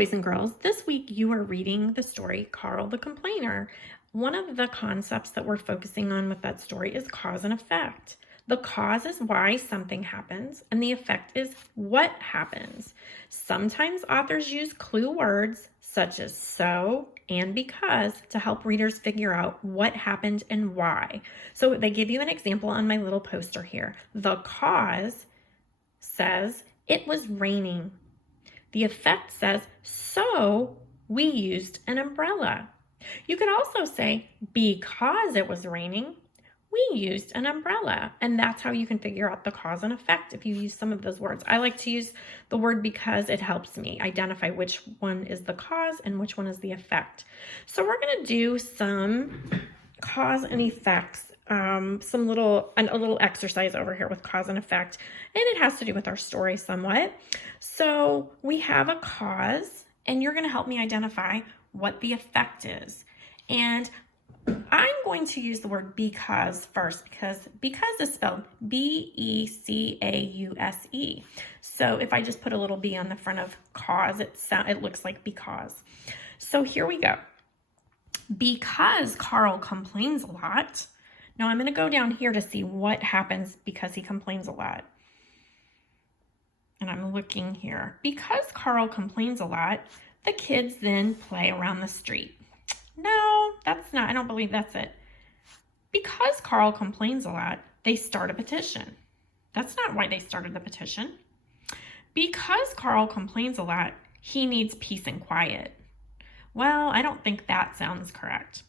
boys and girls. This week you are reading the story Carl the Complainer. One of the concepts that we're focusing on with that story is cause and effect. The cause is why something happens, and the effect is what happens. Sometimes authors use clue words such as so and because to help readers figure out what happened and why. So they give you an example on my little poster here. The cause says it was raining. The effect says, so we used an umbrella. You could also say, because it was raining, we used an umbrella. And that's how you can figure out the cause and effect if you use some of those words. I like to use the word because it helps me identify which one is the cause and which one is the effect. So we're going to do some cause and effects. A little exercise over here with cause and effect, and it has to do with our story somewhat. So we have a cause, and you're going to help me identify what the effect is. And I'm going to use the word because first, because is spelled B-E-C-A-U-S-E. So if I just put a little B on the front of cause, it looks like because. So here we go. Because Carl complains a lot. Now I'm going to go down here to see what happens because he complains a lot. And I'm looking here. Because Carl complains a lot, the kids then play around the street. No, that's not, I don't believe that's it. Because Carl complains a lot, they start a petition. That's not why they started the petition. Because Carl complains a lot, he needs peace and quiet. Well, I don't think that sounds correct.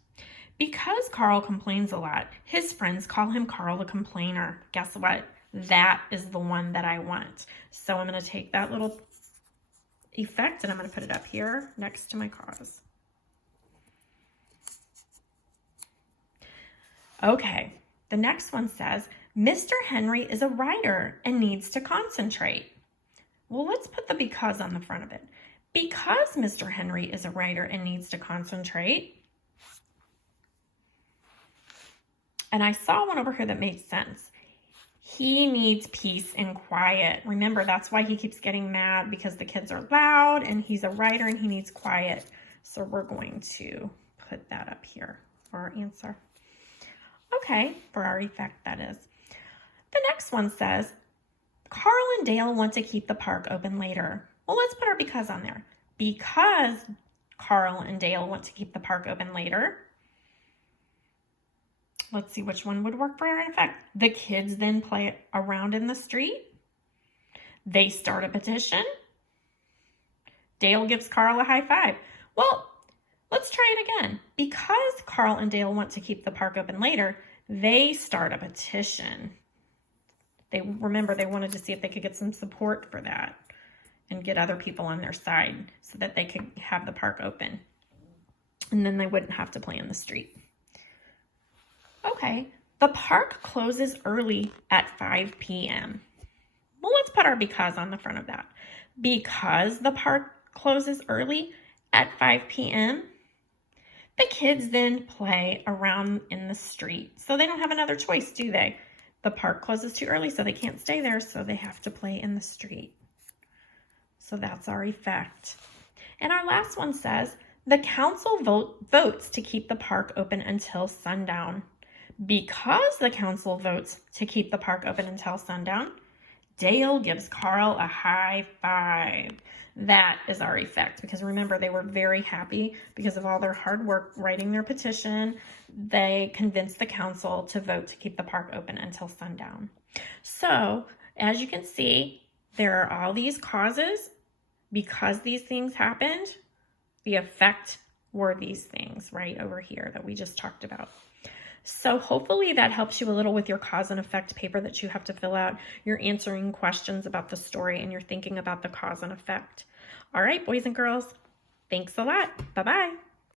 Because Carl complains a lot, his friends call him Carl the Complainer. Guess what? That is the one that I want. So I'm going to take that little effect and I'm going to put it up here next to my cause. Okay, the next one says, Mr. Henry is a writer and needs to concentrate. Well, let's put the because on the front of it. Because Mr. Henry is a writer and needs to concentrate. And I saw one over here that made sense. He needs peace and quiet. Remember, that's why he keeps getting mad, because the kids are loud and he's a writer and he needs quiet. So we're going to put that up here for our answer. Okay, for our effect, that is. The next one says, Carl and Dale want to keep the park open later. Well, let's put our because on there. Because Carl and Dale want to keep the park open later. Let's see which one would work for our effect. The kids then play around in the street. They start a petition. Dale gives Carl a high five. Well, let's try it again. Because Carl and Dale want to keep the park open later, they start a petition. Remember, they wanted to see if they could get some support for that and get other people on their side so that they could have the park open. And then they wouldn't have to play in the street. Okay, the park closes early at 5 p.m. Well, let's put our because on the front of that. Because the park closes early at 5 p.m., the kids then play around in the street. So they don't have another choice, do they? The park closes too early, so they can't stay there, so they have to play in the street. So that's our effect. And our last one says, the council votes to keep the park open until sundown. Because the council votes to keep the park open until sundown, Dale gives Carl a high five. That is our effect, because remember, they were very happy because of all their hard work writing their petition. They convinced the council to vote to keep the park open until sundown. So, as you can see, there are all these causes. Because these things happened, the effect were these things right over here that we just talked about. So hopefully that helps you a little with your cause and effect paper that you have to fill out. You're answering questions about the story and you're thinking about the cause and effect. All right, boys and girls, thanks a lot. Bye-bye.